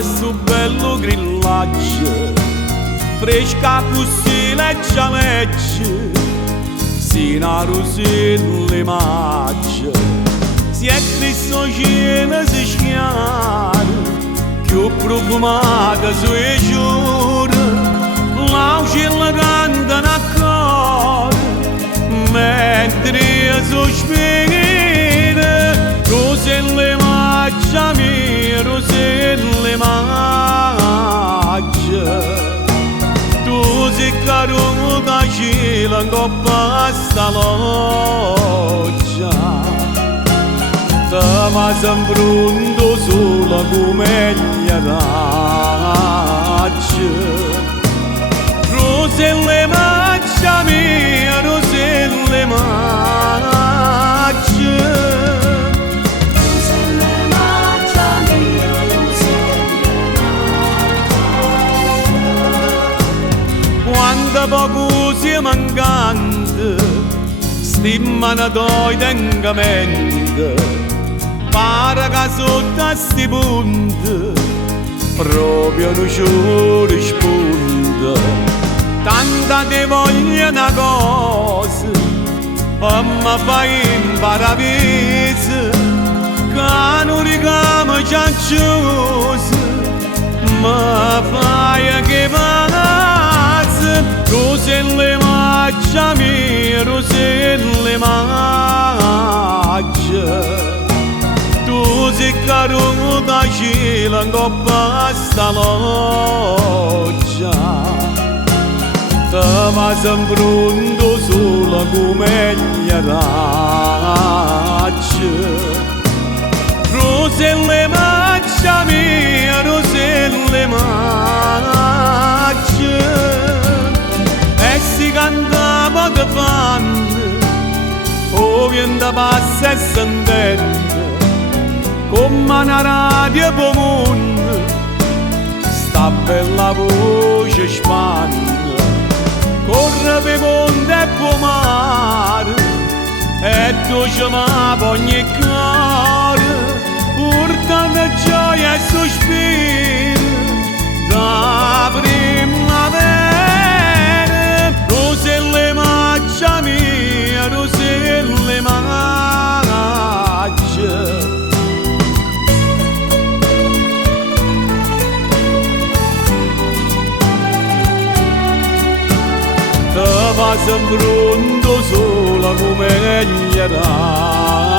a sto bello grillaggio, fresca così legge legge, si narusin le magge, si è Cristo cena si schiara, più profumata sui giorni, l'auge la cantano a cor, mentre sospira, rose le magge mie, rose le magge. Tu sei caro da cila con pasta loggia, ma sempre un sola come gli raggi. Rose le maccia mia, rose le maccia. Quando poco si mancante, stimmano doi tengamenti, pare che sotto a sti punti proprio non ci risponde. Tanta ti voglio una cosa, ma mi fai imparare che non ricamo ciancioso, ma fai che pazzo. Rose le maccia mie, rose le maccia. Tu sei caro da cila con pasta loggia, ma sempre un sola come gli raggi. Rose le maccia mia, rose le maccia. E si cantava da fanno, o vento passa e s'intende, come una radio comune, sta bella voce spanna, corre per monte e per mare, e tu ci ma ogni cuore, portando gioia e sospiro, da primavera. Rose le maccia mia, rose le maccia. Te va sempre un sola come gli raggi.